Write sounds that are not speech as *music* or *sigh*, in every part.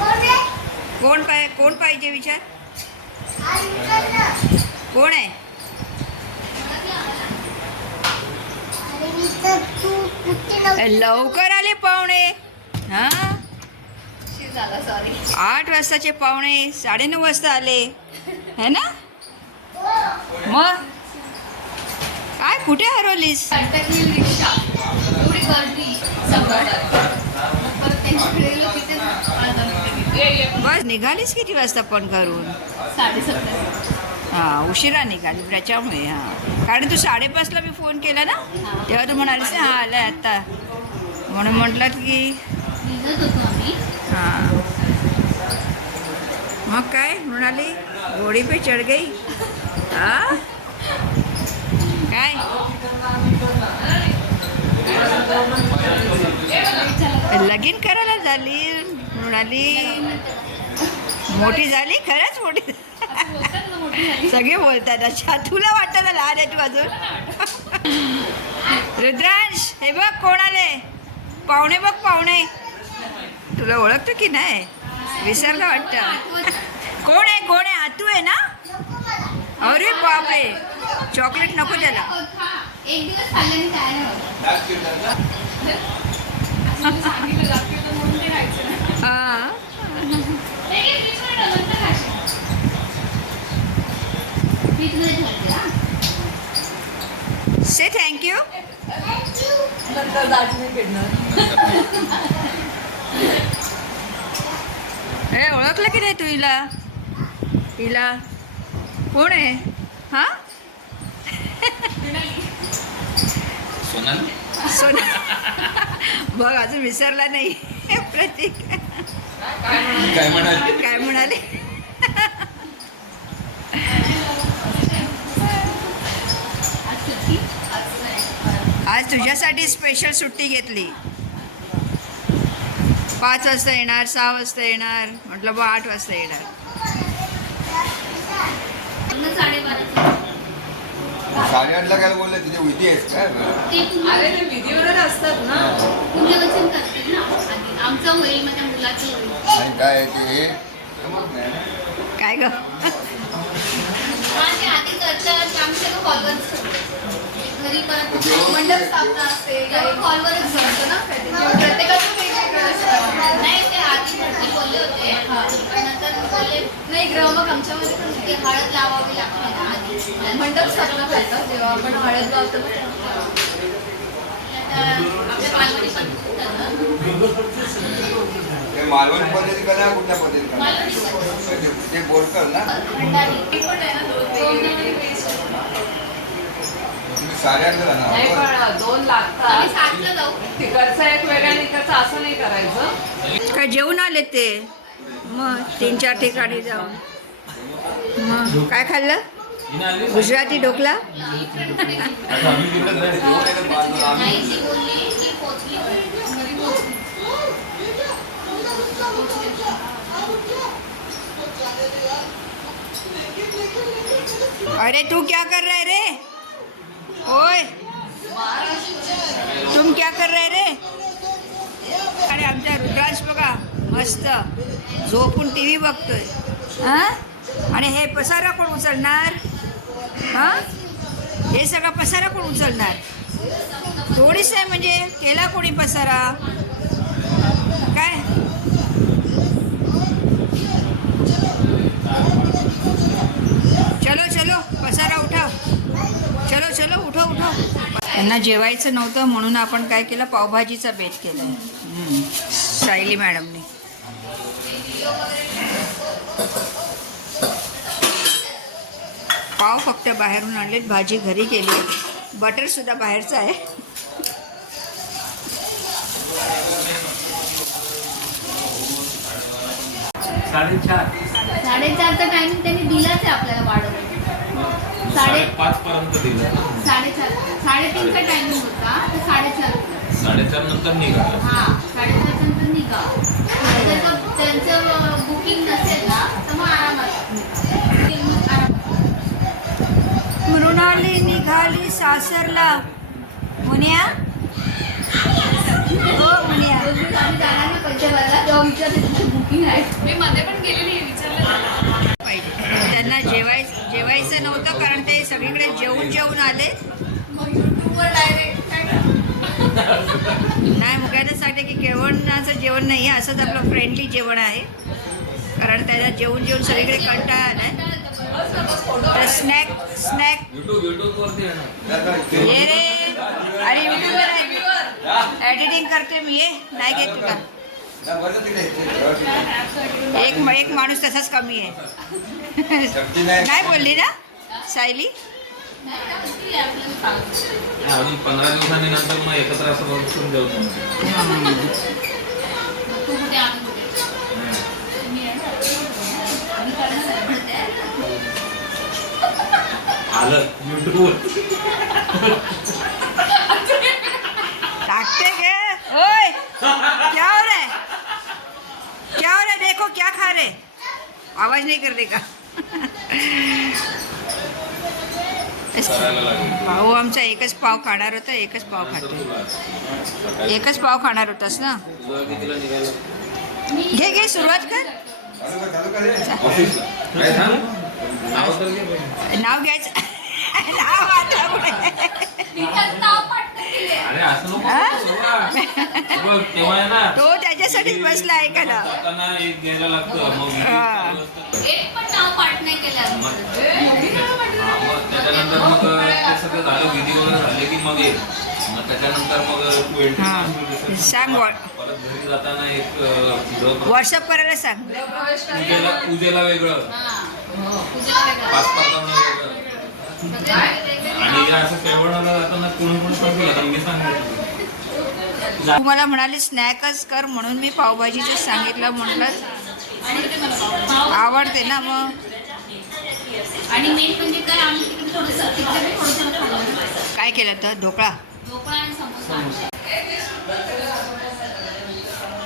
कोण पाय कोण पाहिजे विचार? कोण आहे? लवकर आले पाहुणे. हा? आठ वाजताचे पाहुणे साडेनऊ वाजता आले. है ना? मग? काय कुठे हरवलीस? रिक्षा. बस निघालीस किती वाजता पण करून हा उशिरा निघाली त्याच्यामुळे हा. कारण तू साडेपाचला मी फोन केला ना तेव्हा तू म्हणालीस हा आलाय आता. म्हणून म्हटलं की हा. मग काय? म्हणाली घोडी पे चढ गई. हा? काय? लगीन करायला झाली. म्हणाली मोठी झाली खरंच मोठी *laughs* सगळे बोलतात अच्छा तुला वाटतं ना लहान आहे तू अजून? *laughs* रुद्रांश हे बघ कोण आले पाहुणे बघ पाहुणे. तुला ओळखतो की नाही? विसरलं वाटतं. *laughs* कोण आहे कोण आहे? आतू आहे ना? अरे बापरे. चॉकलेट नको त्याला. एक दिवस खाल्ल्याने काय नाही होत. सांगितलं रात्रीचं म्हणून ते खायचं नाही. हा हे घे, फ्रीजमध्ये ठेव, नंतर खाशील. फ्रीजमध्ये ठेवायचं, हा? से थँक्यू नंतर हे ओळखलं की नाही तू हिला? हिला? कोण आहे? हा? सोनाली. सोना बघ अजून विसरला नाही. प्रतीक. काय म्हणाली काय म्हणाले आज सुट्टी? आज तुझ्यासाठी स्पेशल सुट्टी घेतली. पाच वाजता येणार सहा वाजता येणार म्हटलं बा आठ वाजता येणार. साडेआठला काय बोललं? तिथे विधी आहेस काय विधीवरच असतात ना. आमचं होईल ते. काय ग माझे आधी करतात आम्ही सगळं कॉलवरच करतो. घरी परत मंडप स्थापना असते. जमतं ना? प्रत्येकाचं वेगवेगळं असतं. नाही ते आधी भरती बोलले होते. पण नंतर बोलले. नाही ग्रहमक आमच्यामध्ये पण होती. हळद लावावी लागते. ना आधी मंडप स्थापना करतात जेव्हा आपण हळद लावतो. ना तेव्हा. आता आपल्या मालवणी पण मालवणी पद्धती का ना कुठल्या पद्धती? ते बोलकर ना भंडारी ते पण आहे ना दोन वेगवेगळे taste. तुम्ही साडेआठला नाही जाणार पण दोन आम्ही लागतात सातला जाऊ. तिकडचा एक वेगळा आणि इकडचा असं नाही करायचं. काय जेवून आले ते? मग तीन चार ठिकाणी जाऊन. मग काय खाल्लं? गुजराती ढोकला? नाही ती बोलली की पोचली घरी पोचली अरे तू क्या कर रहा है रे? ओय तुम क्या कर रहे रे? आणि आमच्या रुद्रांश बघा मस्त. झोपून टी व्ही बघतोय. हां? आणि हे पसारा कोण उचलणार? हा? हे सगळा पसारा कोण उचलणार? थोडीच आहे म्हणजे केला कोणी पसारा? काय? चलो चलो पसारा उठ चलो चलो उठो उठो. त्यांना जेवायचं नव्हतं म्हणून आपण काय केलं? पावभाजीचा बेत केला. आहे सायली मॅडमने. पाव फक्त बाहेरून आणलेत भाजी घरी केली. बटरसुद्धा बाहेरचं आहे. साडेचार. साडेचारचा टायमिंग त्यांनी दिलाच आहे आपल्याला वाढवून. साडे पाच पर्यंत दिलं. साडेचार साडेतीनचा टायमिंग होता तर साडेचार. साडेचार नंतर निघा हा नंतर त्यांचं बुकिंग नसेल ना तर मग आरामात मृणाली निघाली सासरला. मुनिया? हो मुनिया. आम्ही जाणार ना तेव्हा तुमची बुकिंग आहे. मी मध्ये पण गेलेली आहे विचारलं त्यांना जेवायचं जेवायचं नव्हतं कारण ते सगळीकडे जेवून जेवून आले. मग डायरेक्ट काय नाही मुख्याने सांगते की केवणाचं जेवण नाही आहे असंच आपलं फ्रेंडली जेवण आहे. कारण त्याला जेवून जेवून सगळीकडे कंटाळा आलाय. तर स्नॅक स्नॅक ये रे. अरे ॲडिटिंग आहे. एडिटिंग करते मी ये. नाही घेत तुला. एक एक माणूस तसाच कमी आहे. नाही. बोलली ना सायली? आपल्याला सांग अजून पंधरा दिवसांनी नंतर मग एकत्र असं बसून ते. आलं युट्यूब वर टाकते के ओए क्या क्या खा रहे? आवाज नहीं करने का। भाऊ आमचा एकच पाव खाणार होता एकच पाव खातो. एकच पाव खाणार होतास ना? घे घे सुरुवात कर. नाव घ्यायचं. नाव आता पुढे. तिच्यात आहे ना त्याच्यासाठीच बसला ऐकायला जाताना एक घ्यायला लागतं मग हा. एक पण नाव पाठ नाही केलं. मग हा, मग त्याच्यानंतर मग ते सगळं झालं विधी वगैरे झाले की मग ये मग त्याच्यानंतर मग तू entry हा. करतो. सांग वॉ- परत घरी जाताना एक अं, व्हॉट्सअप करायला सांग पूजेला पूजेला वेगळं हा. पाच आणि असं केवळाला जाताना कोण कोण सांगतील आता मी सांगितलं तू मला म्हणाले स्नॅकच कर म्हणून मी पावभाजीचं सांगितलं म्हटलं. आवडते ना मग. आणि मेन म्हणजे काय आम्ही काय केलं तर? ढोकळा.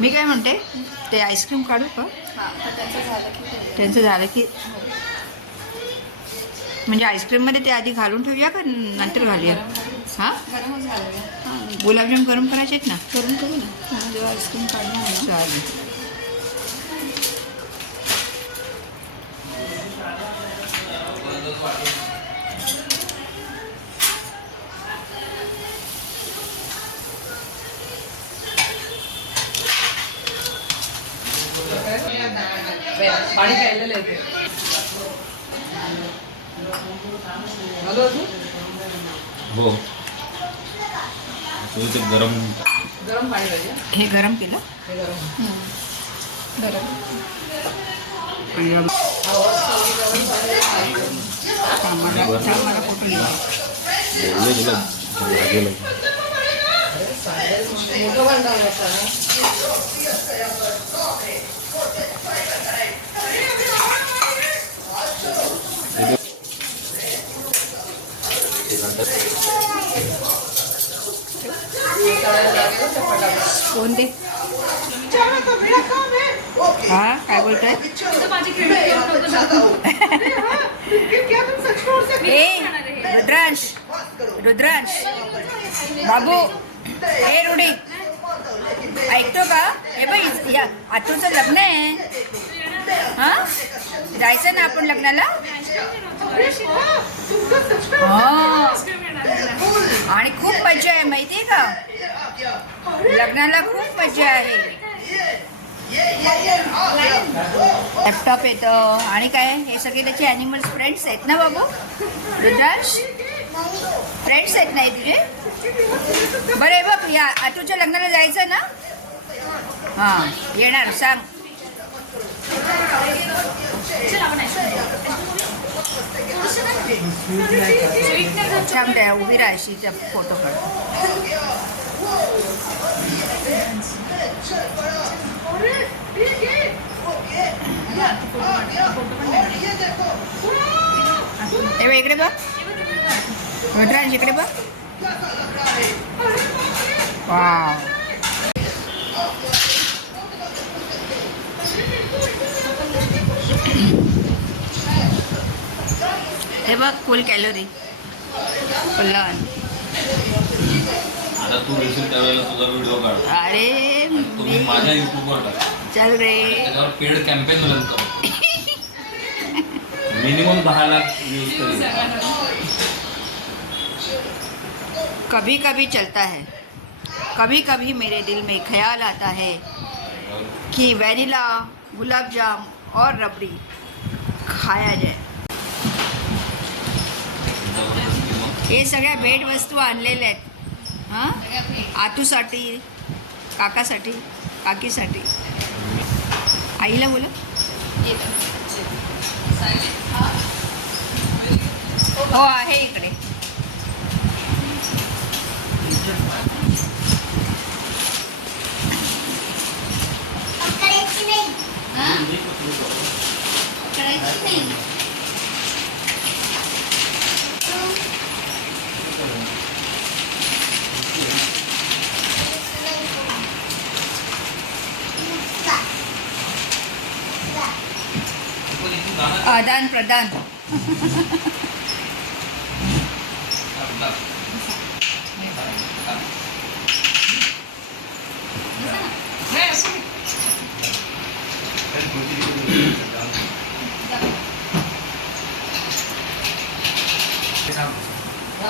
मी काय म्हणते ते आईस्क्रीम काढू का? त्याचं झालं की म्हणजे आईस्क्रीममध्ये ते आधी घालून ठेवूया का नंतर घालूया? हां? गुलाबजाम गरम करायचे आहेत ना? करून करू ना. जेव्हा आईस्क्रीम काढून चालेल. पाणी प्यायलेलं आहे ते. हॅलो हो. तो ते गरम गरम पाणी पाहिजे हे गरम केलं हे गरम आम्हाला आम्हाला कुठे मोठं कोण ते हा काय बोलताय? ए रुद्रांश रुद्रांश. बाबू ए रुडी ऐकतो का? हे बाई या आतूचं लग्न आहे. हा? जायचं ना आपण लग्नाला? आणि खूप मजा आहे माहितीये का? लग्नाला खूप मजा आहे. लॅपटॉप येतं. आणि काय हे सगळे त्याचे ॲनिमल्स फ्रेंड्स आहेत ना बाबू? रुद्रांश फ्रेंड्स आहेत नाही तुझे बरं आहे बघ या आतूच्या लग्नाला जायचं ना? हां येणार सांग. छान उभी राहायची त्या फोटो काढ ए इकडे बघ. रुद्रांश इकडे बघ. वा हे बघ फुल कॅलोरी तू अरे चल रे. पेड कॅम्पेन रन कर. मिनिमम दहा लाख कभी कभी चलता है. कभी कभी मेरे दिल में ख्याल आता है कि वैनिला गुलाब जाम और रबड़ी खाया जाए। हे सगळ्या भेटवस्तू आणलेल्या आहेत. हां? आतूसाठी काकासाठी काकीसाठी. आईला बोला. हो आहे इकडे. हा? नाही. Padan, પ્રદાન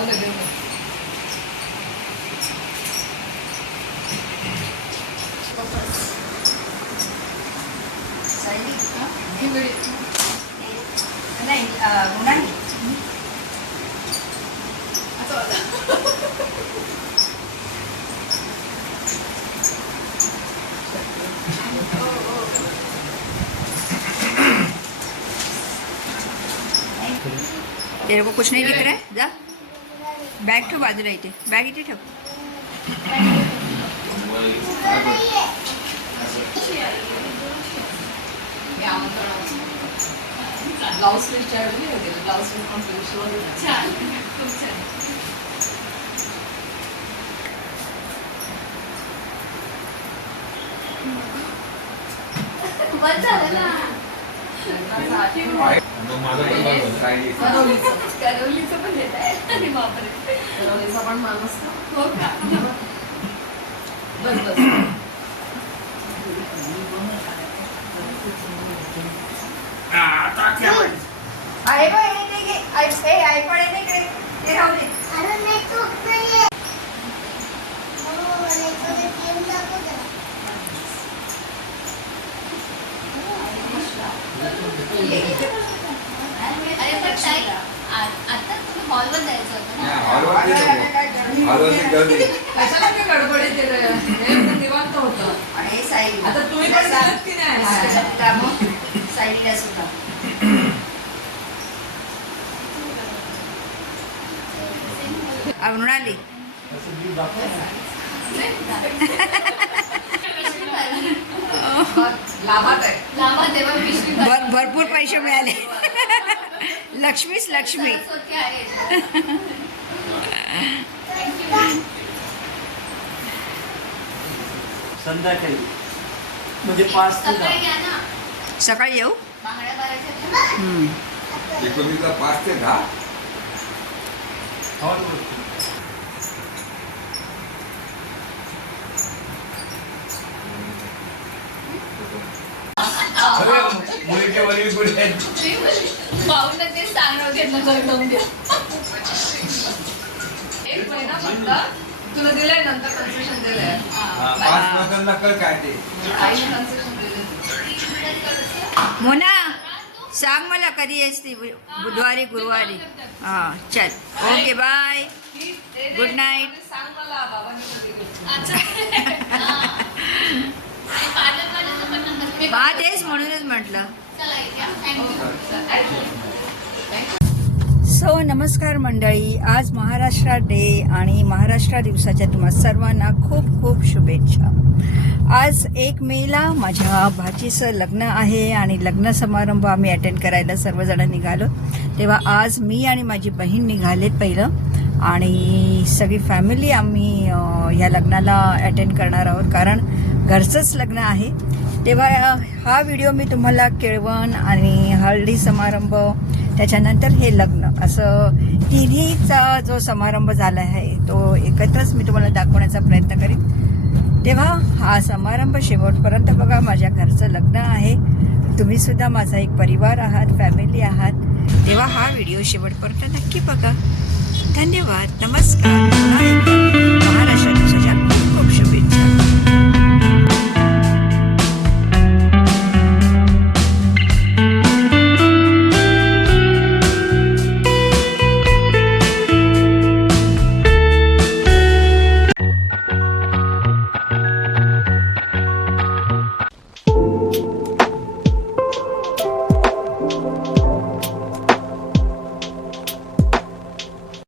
Gracias. तेरे को कुछ नहीं दिख रहा है? जा। बॅग ठेव बाजूला इथे. बॅग इथे ठेव. ब्लाऊज. ब्लाऊज पीस पण पेन्सिलवर दिलं. छान खूप छान बस झालं ना. करवलीचं. पण देत आहे. बापरे. करवलीचा पण माणूस. हो का? बस बस. आहे पण येणे इकडे ते राहू दे अरे पण ताई आ- आता तुम्ही हॉलवर जायचं होतं हॉलवरती गर्दी. कशाला ते गडबडीत केलं निवांत होतं आणि साईली आता तुम्ही पण गेलात की नाही बाहेर? शकता मग साईलीला सुद्धा आ, मृणाली लाभात आहे. लांबा तेव्हा पिशवी भर भरपूर पैसे मिळाले. *laughs* लक्ष्मीच लक्ष्मी. सरस्वती आहे. संध्याकाळी. म्हणजे पाच ते सकाळी दहा घ्या ना. सकाळी येऊ? बांगड्या. हम्म. एकोणीसला पाच ते दहा. वरील पुढे मी बोलली, भाऊंना तेच सांगणार होते यांना करून द्या. एक महिना फक्त. तुला दिलंय नंतर कन्सेशन दिलंय. हा, पाच वाजता कर काय ते. आईने कन्सेशन दिले मोना सांग मला कधी येस ती बुधवारी गुरुवारी. हां चल. Okay bye. सांग मला हा. नंबर मी हा तेच म्हणूनच म्हटलं. सो नमस्कार मंडळी. आज महाराष्ट्र डे आणि महाराष्ट्र दिवसाच्या तुम्हा सर्वांना खूप खूप शुभेच्छा. आज एक मेला माझ्या भाचीचं लग्न आहे आणि लग्न समारंभ आम्ही अटेंड करायला सर्वजण निघालो. तेव्हा आज मी आणि माझी बहीण निघालेत पहिलं. आणि सगळी फॅमिली आम्ही ह्या लग्नाला अटेंड करणार आहोत. कारण घरचंच लग्न आहे. तेव्हा हा व्हिडिओ मी तुम्हाला केळवण आणि हळदी समारंभ त्याच्यानंतर हे लग्न असं तिन्हीचा जो समारंभ झाला आहे तो एकत्रच मी तुम्हाला दाखवण्याचा प्रयत्न करीन. तेव्हा हा समारंभ शेवटपर्यंत बघा माझ्या घरचं लग्न आहे. तुम्ही सुद्धा माझा एक परिवार आहात फॅमिली आहात. तेव्हा हा व्हिडिओ शेवटपर्यंत नक्की बघा. धन्यवाद नमस्कार पुन्हा एकदा